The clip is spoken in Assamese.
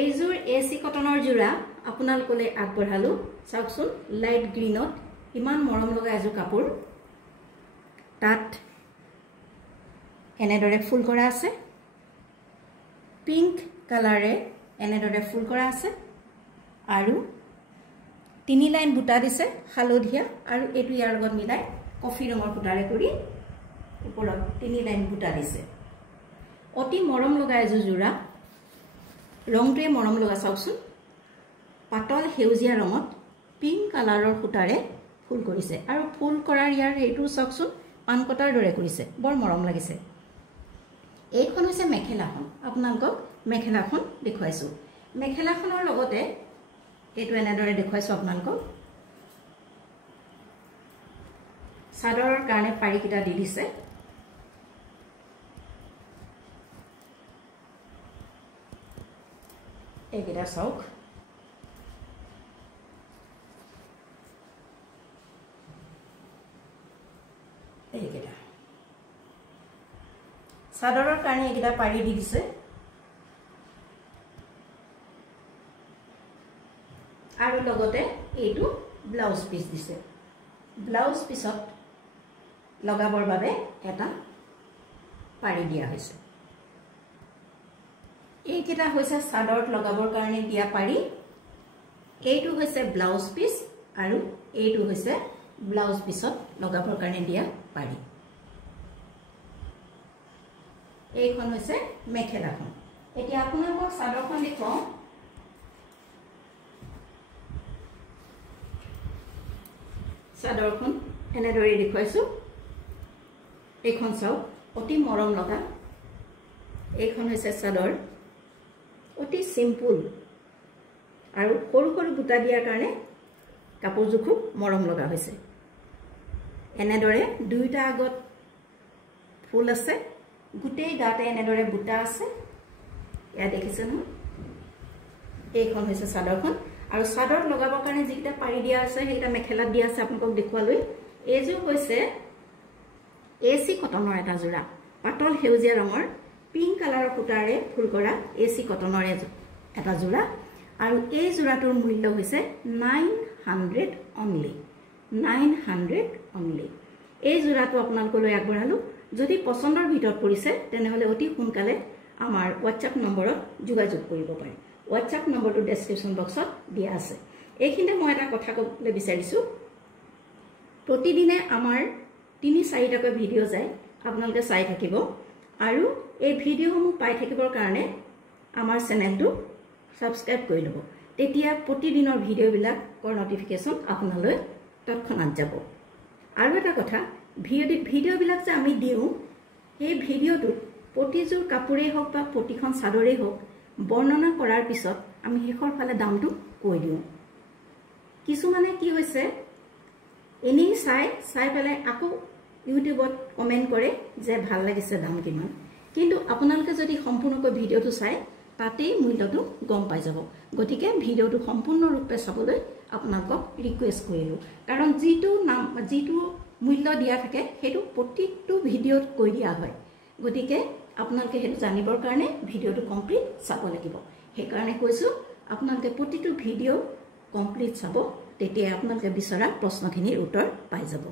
এইযোৰ এসি কটনৰ জোৰা আপোনালোকলৈ আগবঢ়ালো চাওকচোন লাইট গ্ৰীনত ইমান মৰম লগা এযোৰ কাপোৰ তাত এনেদৰে ফুল কৰা আছে পিংক কালাৰে এনেদৰে ফুল কৰা আছে আৰু 3 লাইন বুটা দিছে হালধীয়া আৰু এটো ইয়াৰ লগত মিলাই কফি ৰঙৰ বুটাৰে কৰি ওপৰত 3 লাইন বুটা দিছে অতি মৰম লগা এযোৰ জোৰা ৰংটোৱে মৰম লগা চাওকচোন পাতল হেউজিয়া ৰঙত পিংক কালাৰৰ ফুটাৰে ফুল কৰিছে আৰু ফুল কৰাৰ ইয়াৰ এইটো চাওকচোন পানকটাৰ দৰে কৰিছে বৰ মৰম লাগিছে এইখন হৈছে মেখেলাখন আপোনালোকক মেখেলাখন দেখুৱাইছো মেখেলাখনৰ লগতে এইটো এনেদৰে দেখুৱাইছো আপোনালোকক চাদৰৰ কাৰণে পাৰিকিটা দি দিছে এইকেইটা চাওক এইকেইটা চাদৰৰ কাৰণে এইকেইটা পাৰি দি দিছে আৰু লগতে এইটো ব্লাউজ পিস দিছে ব্লাউজ পিছত লগাবৰ বাবে এটা পাৰি দিয়া হৈছে এইকেইটা হৈছে চাদৰত লগাবৰ কাৰণে দিয়া পাৰি এইটো হৈছে ব্লাউজ পিস আৰু এইটো হৈছে ব্লাউজ পিছত লগাবৰ কাৰণে দিয়া পাৰি এইখন হৈছে মেখেলাখন এতিয়া আপোনালোকক চাদৰখন দেখুৱাও চাদৰখন এনেদৰে দেখুৱাইছো এইখন চাওক অতি মৰম লগা এইখন হৈছে চাদৰ অতি সিম্পল আৰু সৰু সৰু বুটা দিয়াৰ কাৰণে কাপোৰযোৰ খুব মৰম লগা হৈছে এনেদৰে দুইটা আগত ফুল আছে গুটেই গাতে এনেদৰে বুটা আছে ইয়া দেখিছে ন এইখন হৈছে চাদৰখন আৰু চাদৰ লগাবৰ কাৰণে যিটা পাৰি দিয়া আছে সেইটা মেখেলাত দিয়া আছে আপোনাক দেখুৱালৈ এইযোৰ হৈছে এসি কটনৰ এটা জোৰা পাতল হেউজিয়া ৰঙৰ পিংক কালাৰৰ ফুটাৰে ফুল কৰা এসি কটনৰ এটা জোৰা আৰু এই জোৰাটোৰ মূল্য হৈছে 900 অনলি 900 অনলি এই জোৰাটো আপোনালোকলৈ আগবঢ়ালো যদি পছন্দৰ ভিতৰত পৰিছে তেনেহলে অতি সোনকালে আমাৰ WhatsApp নম্বৰত যোগাযোগ কৰিব পাৰে WhatsApp নম্বৰটো ডেসক্ৰিপচন বক্সত দিয়া আছে এইখিনিতে মই এটা কথা ক'বলৈ বিচাৰিছো প্ৰতিদিনে আমাৰ 3-4টাকৈ ভিডিও যায় আপোনালোকে চাই থাকিব আৰু এই ভিডিওসমূহ পাই থাকিবৰ কাৰণে আমাৰ চেনেলটো সাবস্ক্ৰাইব কৰি লব তেতিয়া প্ৰতিদিনৰ ভিডিওবিলাকৰ নটিফিকেশন আপোনালৈ তৎক্ষণাত যাব আৰু এটা কথা ভিডিওবিলাক যে আমি দিও এই ভিডিওটো প্ৰতিযোৰ কাপোৰেই হওক বা প্ৰতিখন চাদৰেই হওক বৰ্ণনা কৰাৰ পিছত আমি হেকৰ ফালে দামটো কৈ দিও কিছুমানে কি হৈছে এনি চাই পেলাই আকৌ ইউটিউবত কমেন্ট কৰে যে ভাল লাগিছে দাম কিমান কিন্তু আপোনালোকে যদি সম্পূৰ্ণকৈ ভিডিওটো চাই তাতেই মূল্যটো গম পাই যাব গতিকে ভিডিওটো সম্পূৰ্ণৰূপে চাবলৈ আপোনালোকক ৰিকুৱেষ্ট কৰিলো কাৰণ যিটো মূল্য দিয়া থাকে হেতু প্ৰতিটো ভিডিওত কৈ দিয়া হয় গতিকে আপোনালোকে হেতু জানিবৰ কাৰণে ভিডিওটো কমপ্লিট চাব লাগিব সেই কাৰণে কৈছো আপোনালোকে প্ৰতিটো ভিডিও কমপ্লিট চাব তেতিয়া আপোনালোকে বিচৰা প্ৰশ্নখিনিৰ উত্তৰ পাই যাব